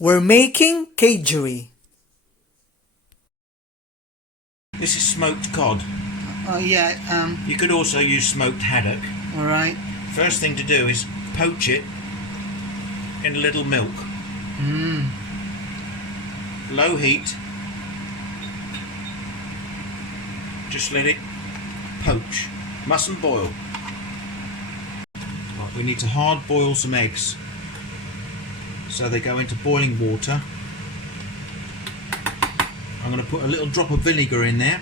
We're making Kedgeree. This is smoked cod. Oh yeah, You could also use smoked haddock. alright. First thing to do is poach it in a little milk. Low heat. Just let it poach. Mustn't boil. Right, we need to hard boil some eggs. So they go into boiling water. I'm going to put a little drop of vinegar in there.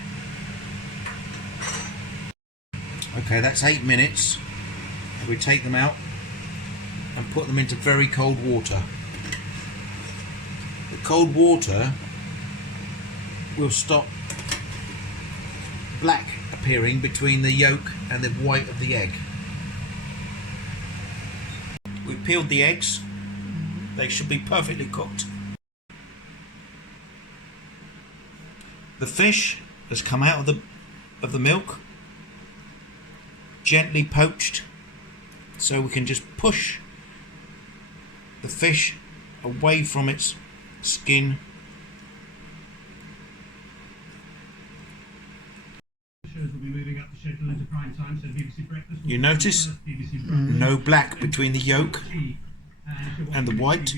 Okay, that's 8 minutes. We take them out and put them into very cold water. The cold water will stop black appearing between the yolk and the white of the egg. We've peeled the eggs. They should be perfectly cooked. The fish has come out of the milk, gently poached, so we can just push the fish away from its skin. You notice no black between the yolk and the white.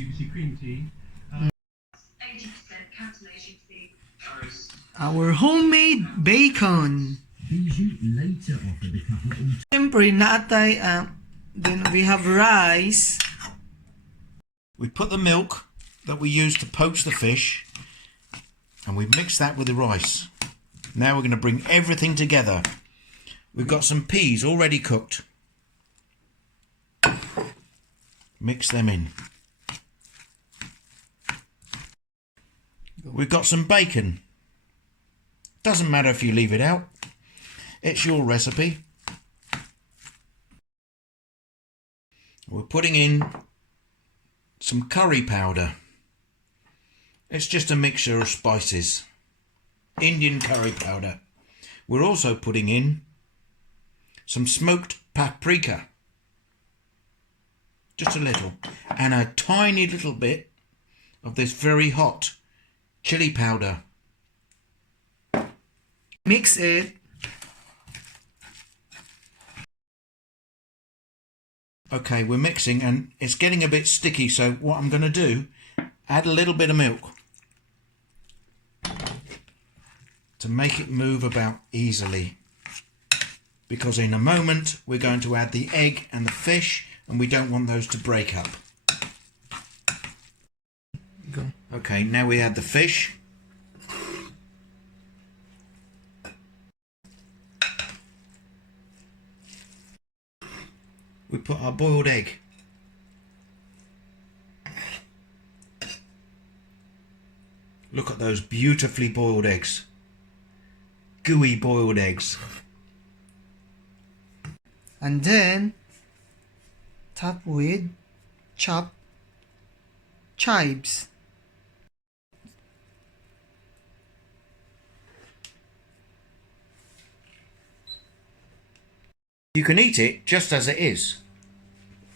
Our homemade bacon. Siyempre, naatay, then we have rice. We put the milk that we used to poach the fish and we mix that with the rice. Now we're going to bring everything together. We've got some peas already cooked. Mix them in. We've got some bacon. Doesn't matter if you leave it out. It's your recipe. We're putting in some curry powder. It's just a mixture of spices. Indian curry powder. We're also putting in some smoked paprika. Just a little. And a tiny little bit of this very hot chili powder. Mix it. Okay, we're mixing and it's getting a bit sticky, so what I'm going to do, add a little bit of milk to make it move about easily, because in a moment we're going to add the egg and the fish and we don't want those to break up. Go. Okay, now we add the fish. We put our boiled egg. Look at those beautifully boiled eggs. Gooey boiled eggs. And then top with chopped chives. You can eat it just as it is,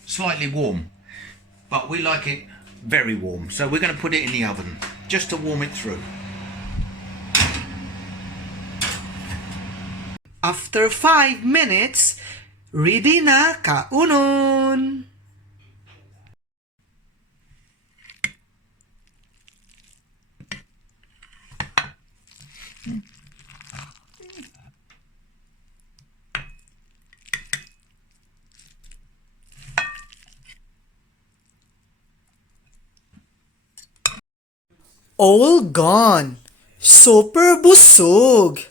slightly warm, but we like it very warm, so we're going to put it in the oven just to warm it through. After 5 minutes, ready na kaunon! All gone. Super busog.